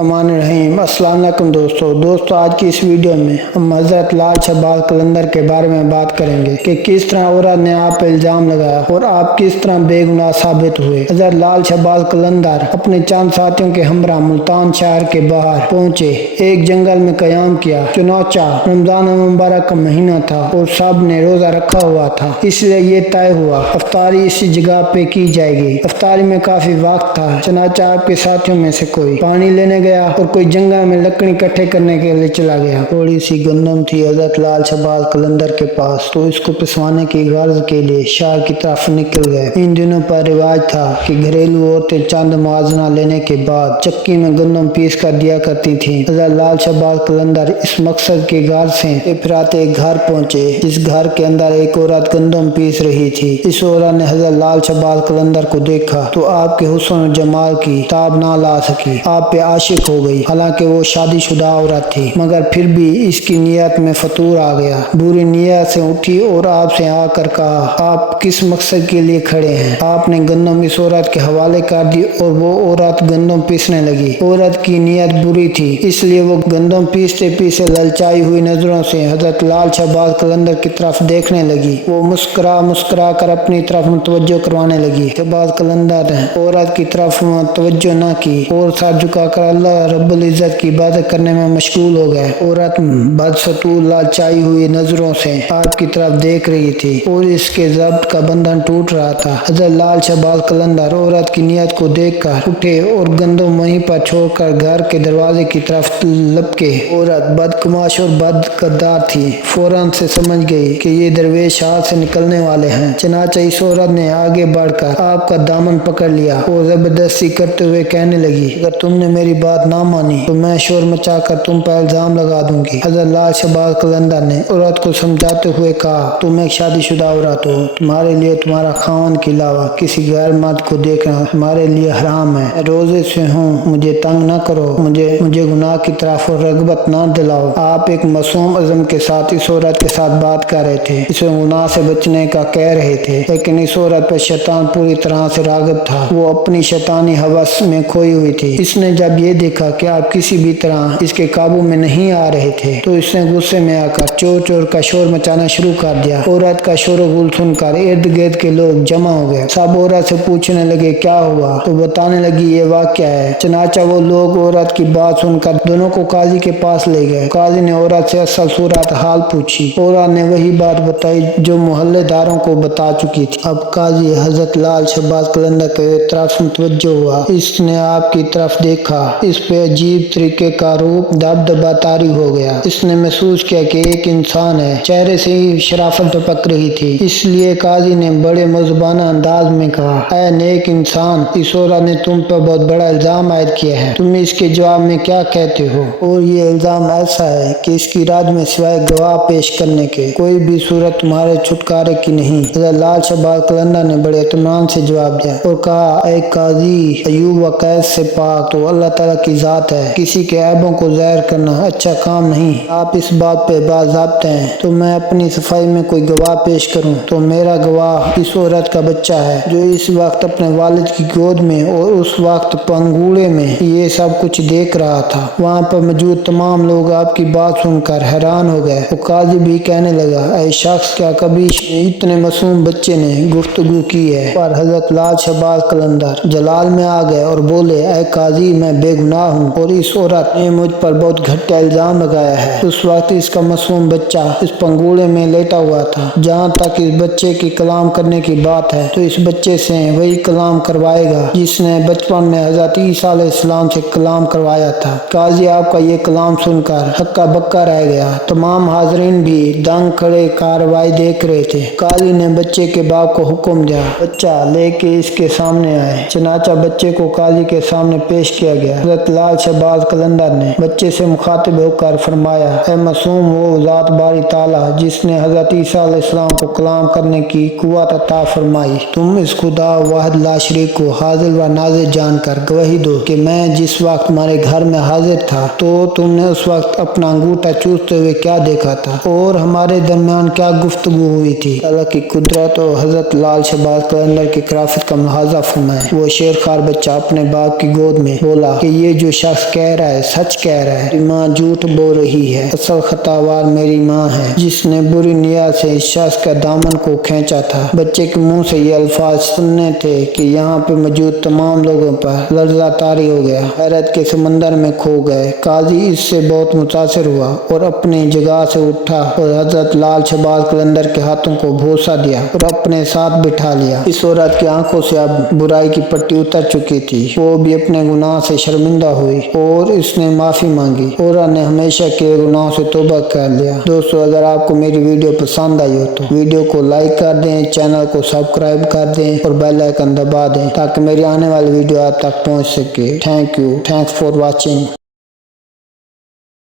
रहीम। अस्सलाम वालेकुम दोस्तों आज की इस वीडियो में हम हज़रत लाल शहबाज कलंदर के बारे में बात करेंगे कि किस तरह औरत ने आप पर इल्जाम लगाया और आप किस तरह बेगुनाह साबित हुए। हज़रत लाल शहबाज कलंदर अपने चंद साथियों के हमरा मुल्तान शहर के बाहर पहुंचे, एक जंगल में कयाम किया। चुनाचा रमजान मुबारक का महीना था और सब ने रोजा रखा हुआ था, इसलिए ये तय हुआ अफ्तारी इसी जगह पे की जाएगी। अफ्तारी में काफी वक्त था। चुनाचा आपके साथियों में से कोई पानी लेने गया और कोई जंगल में लकड़ी इकट्ठे करने के लिए चला गया। थोड़ी सी गंदम थी हजरत लाल शहबाज कलंदर के पास, तो इसको पिसवाने की गर्ज के लिए शहर की तरफ निकल गए। इन दिनों पर रिवाज था कि घरेलू औरतें चंद मुआवजा लेने के बाद चक्की में गंदम पीस कर दिया करती थी। हजरत लाल शहबाज कलंदर इस मकसद के गर्ज से फिराते एक घर पहुंचे, जिस घर के अंदर एक औरत गंदम पीस रही थी। इस औरत ने हजरत लाल शहबाज कलंदर को देखा तो आपके हुस्न और जमाल की ताब ना ला सकी, आप पे आशिक हो गई। हालांकि वो शादीशुदा औरत थी, मगर फिर भी इसकी नीयत में फतूर आ गया। बुरी नीयत से उठी और आपसे आकर कहा, आप किस मकसद के लिए खड़े हैं। आपने गंदम इस औरत के हवाले कर दी और वो औरत गंदम पीसने लगी। औरत की नीयत बुरी थी, इसलिए वो गंदम पीसते पीसते ललचाई हुई नजरों से हजरत लाल शहबाज कलंदर की तरफ देखने लगी। वो मुस्कुरा मुस्कुरा कर अपनी तरफ मुतवज्जो करवाने लगी। शहबाज कलंदर ने औरत की तरफ तवज्जो न की और सर झुकाकर अल्लाह रब्बुल इज्जत की इबादत करने में मशगूल हो गए। औरत बदसतूर लालचाई हुई नजरों से आपकी तरफ देख रही थी और इसके जब्त का बंधन टूट रहा था। हजरत लाल शहबाज कलंदर औरत की नीयत को देखकर उठे और गंदम वहीं पर छोड़कर घर के दरवाजे की तरफ लपके। औरत बदकमाश और बदकरदार थी, फौरन से समझ गई कि ये दरवेश हाथ से निकलने वाले हैं। चनाचा इस औरत ने आगे बढ़कर आपका दामन पकड़ लिया और जबरदस्ती करते हुए कहने लगी, अगर तुमने मेरी बात ना मानी तो मैं शोर मचाकर तुम पर इल्जाम लगा दूंगी। हजरत लाल शहबाज कलंदर ने औरत को समझाते हुए कहा, तुम एक शादीशुदा औरत हो, तुम्हारे लिए तुम्हारा खावन के अलावा किसी गैर मर्द को देखना तुम्हारे लिए हराम है। मैं रोजे से हूँ, मुझे तंग न करो, मुझे गुनाह की तरफ और रगबत न दिलाओ। आप एक मासूम अज़म के साथ इस औरत के साथ बात कर रहे थे, इसे गुनाह से बचने का कह रहे थे, लेकिन इस औरत पर शैतान पूरी तरह से राग़िब था। वो अपनी शैतानी हवस में खोई हुई थी। इसने जब ये देखा कि आप किसी भी तरह इसके काबू में नहीं आ रहे थे, तो इसने गुस्से में आकर चोर चोर का शोर मचाना शुरू कर दिया। औरत का शोर गुल सुनकर इर्द गिर्द के लोग जमा हो गए। सब औरत से पूछने लगे क्या हुआ, तो बताने लगी ये वाक़या है। चनाचा वो लोग औरत की बात सुनकर दोनों को काजी के पास ले गए। काजी ने औरत से असल सूरत हाल पूछी। औरत ने वही बात बताई जो मोहल्लेदारों को बता चुकी थी। अब काजी हजरत लाल शहबाज कलंदर के तरफ मुतवज्जो हुआ। इसने आपकी तरफ देखा, इस पे अजीब तरीके का रूप दबदबा तारी हो गया। इसने महसूस किया कि एक इंसान है। चेहरे से ही शराफत टपक रही थी, इसलिए काजी ने बड़े मज़बाना अंदाज में कहा, ऐ नेक इंसान, इस औरत ने तुम पर बहुत बड़ा इल्जाम आयद किया है, तुम इसके जवाब में क्या कहते हो। और ये इल्जाम ऐसा है कि इसकी राज में सिवाय गवाह पेश करने के कोई भी सूरत तुम्हारे छुटकारे की नहीं। लाल शहबाज कलंदर ने बड़े इत्मीनान से जवाब दिया और कहा, ऐ काजी, अयूब व कैद से पाक तो अल्लाह ताला की जात है, किसी के ऐबों को ज़ाहिर करना अच्छा काम नहीं। आप इस बात पे बाज़ाब्ते हैं, तो मैं अपनी सफाई में कोई गवाह पेश करूं तो मेरा गवाह इस औरत का बच्चा है जो इस वक्त अपने वालिद की गोद में और उस वक्त पंगूड़े में ये सब कुछ देख रहा था। वहाँ पर मौजूद तमाम लोग आपकी बात सुनकर हैरान हो गए। काजी भी कहने लगा, ऐ शख्स, क्या कभी इतने मासूम बच्चे ने गुफ्तगू की है। पर हजरत लाल शहबाज कलंदर जलाल में आ गए और बोले, ऐ काजी, मैं बेगुनाह हूँ और इस औरत ने मुझ पर बहुत घटिया इल्जाम लगाया है। उस वक्त इसका मासूम बच्चा इस पंगूड़े में लेटा हुआ था। जहाँ तक इस बच्चे की कलाम करने की बात है, तो इस बच्चे से वही कलाम करवाएगा जिसने बचपन में हजरत ईसा अलैहिस्सलाम से कलाम करवाया था। काजी आपका ये कलाम सुनकर हक्का बक्का रह गया। तमाम हाजरीन भी दंग खड़े कार्रवाई देख रहे थे। काजी ने बच्चे के बाप को हुक्म दिया, बच्चा लेके इसके सामने आए। चनाचा बच्चे को काजी के सामने पेश किया गया। हजरत लाल शहबाज कलंदर ने बच्चे से मुखातिब होकर फरमाया, ऐ मासूम, वो ज़ात बारी ताला जिसने हजरत ईसा अलैहिस्सलाम को कलाम करने की कुव्वत अता फरमाई, तुम इस खुदा वाहिद ला शरीक को हाजिर व नाजिर जानकर गवाही दो कि मैं जिस वक्त तुम्हारे घर में हाजिर था तो तुमने उस वक्त अपना अंगूठा चूसते हुए क्या देखा था और हमारे दरमियान क्या गुफ्तगू हुई थी। अल्लाह की कुदरत और हजरत लाल शहबाज कलंदर की कराफत का मुलाहाजा फरमाए। वो शेर खार बच्चा अपने बाप की गोद में बोला कि ये ये जो शख्स कह रहा है सच कह रहा है, माँ झूठ बोल रही है, असल खतावार मेरी माँ है जिसने बुरी नियत से इस शख्स का दामन को खींचा था। बच्चे के मुंह से ये अल्फाज सुनने थे कि यहाँ पे मौजूद तमाम लोगों पर लर्जा तारी हो गया, हैरत के समंदर में खो गए। काजी इससे बहुत मुतासिर हुआ और अपनी जगह से उठा और हजरत लाल शहबाज कलंदर के हाथों को भरोसा दिया और अपने साथ बिठा लिया। इस औरत की आंखों से अब बुराई की पट्टी उतर चुकी थी, वो भी अपने गुनाह से शर्मिंदा हुई और इसने माफी मांगी। औरत ने हमेशा के गुनाह से तौबा कर लिया। दोस्तों, अगर आपको मेरी वीडियो पसंद आई हो तो वीडियो को लाइक कर दें, चैनल को सब्सक्राइब कर दें और बेल आइकन दबा दें ताकि मेरी आने वाली वीडियो आप तक पहुंच सके। Thank you, thanks for watching.